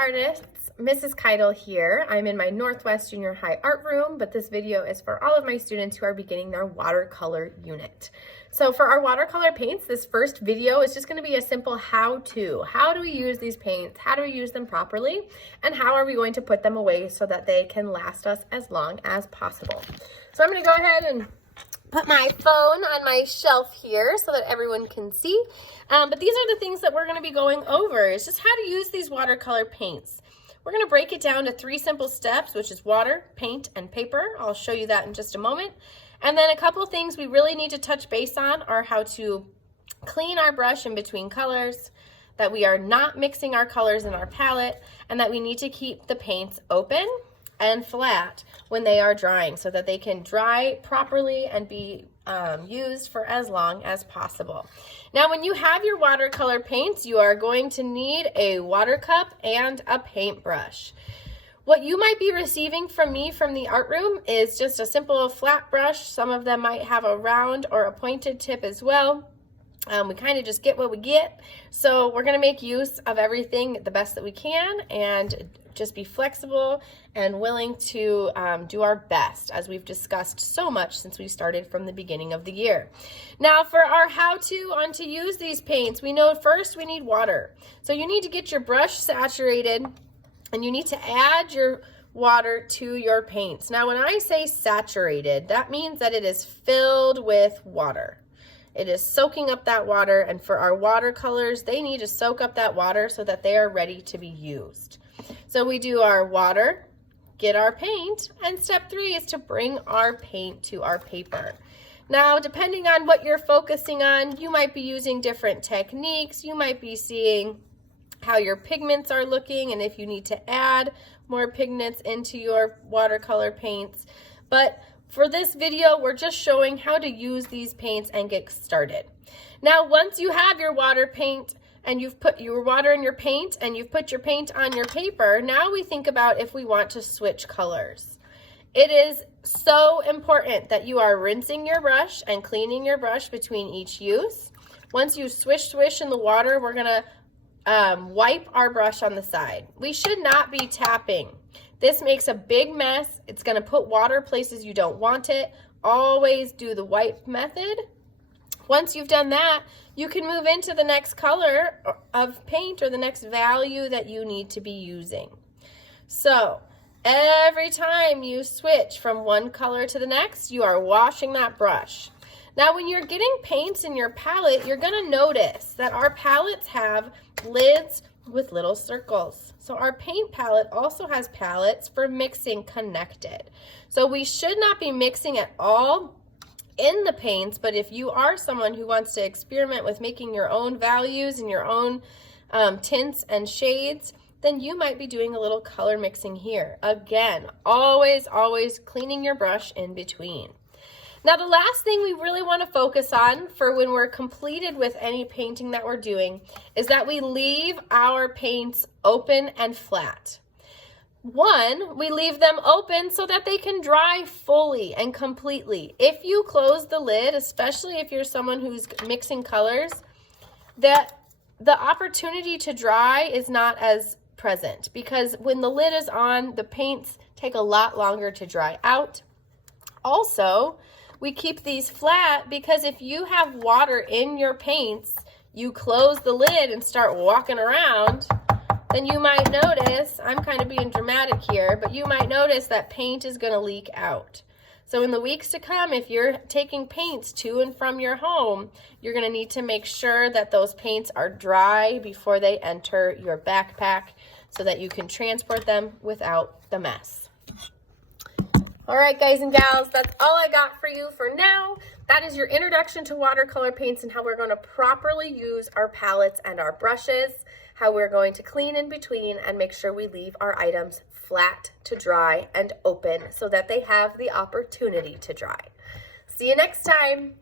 artists, Mrs. Keidel here. I'm in my Northwest Junior High art room, but this video is for all of my students who are beginning their watercolor unit. So for our watercolor paints, this first video is just going to be a simple how-to. How do we use these paints? How do we use them properly? And how are we going to put them away so that they can last us as long as possible? So I'm going to go ahead and put my phone on my shelf here so that everyone can see. But these are the things that we're going to be going over, is just how to use these watercolor paints. We're going to break it down to 3 simple steps, which is water, paint, and paper. I'll show you that in just a moment. And then a couple of things we really need to touch base on are how to clean our brush in between colors, that we are not mixing our colors in our palette, and that we need to keep the paints open and flat when they are drying so that they can dry properly and be used for as long as possible. Now, when you have your watercolor paints, you are going to need a water cup and a paintbrush. What you might be receiving from me from the art room is just a simple flat brush. Some of them might have a round or a pointed tip as well. We kind of just get what we get. So we're going to make use of everything the best that we can and just be flexible and willing to do our best, as we've discussed so much since we started from the beginning of the year. Now, for our how-to on to use these paints, we know first we need water. So you need to get your brush saturated and you need to add your water to your paints. Now, when I say saturated, that means that it is filled with water. It is soaking up that water, and for our watercolors, they need to soak up that water so that they are ready to be used. So we do our water, get our paint, and step 3 is to bring our paint to our paper. Now, depending on what you're focusing on, you might be using different techniques. You might be seeing how your pigments are looking and if you need to add more pigments into your watercolor paints. But for this video, we're just showing how to use these paints and get started. Now, once you have your water paint and you've put your water in your paint and you've put your paint on your paper, now we think about if we want to switch colors. It is so important that you are rinsing your brush and cleaning your brush between each use. Once you swish in the water, we're gonna wipe our brush on the side. We should not be tapping. This makes a big mess. It's going to put water places you don't want it. Always do the wipe method. Once you've done that, you can move into the next color of paint or the next value that you need to be using. So every time you switch from one color to the next, you are washing that brush. Now, when you're getting paints in your palette, you're going to notice that our palettes have lids with little circles. So our paint palette also has palettes for mixing connected. So we should not be mixing at all in the paints, but if you are someone who wants to experiment with making your own values and your own tints and shades, then you might be doing a little color mixing here. Again, always cleaning your brush in between. Now, the last thing we really want to focus on for when we're completed with any painting that we're doing is that we leave our paints open and flat. One, we leave them open so that they can dry fully and completely. If you close the lid, especially if you're someone who's mixing colors, that the opportunity to dry is not as present, because when the lid is on, the paints take a lot longer to dry out. Also, we keep these flat because if you have water in your paints, you close the lid and start walking around, then you might notice, I'm kind of being dramatic here, but you might notice that paint is going to leak out. So in the weeks to come, if you're taking paints to and from your home, you're going to need to make sure that those paints are dry before they enter your backpack so that you can transport them without the mess. All right, guys and gals, that's all I got for you for now. That is your introduction to watercolor paints and how we're going to properly use our palettes and our brushes, how we're going to clean in between and make sure we leave our items flat to dry and open so that they have the opportunity to dry. See you next time.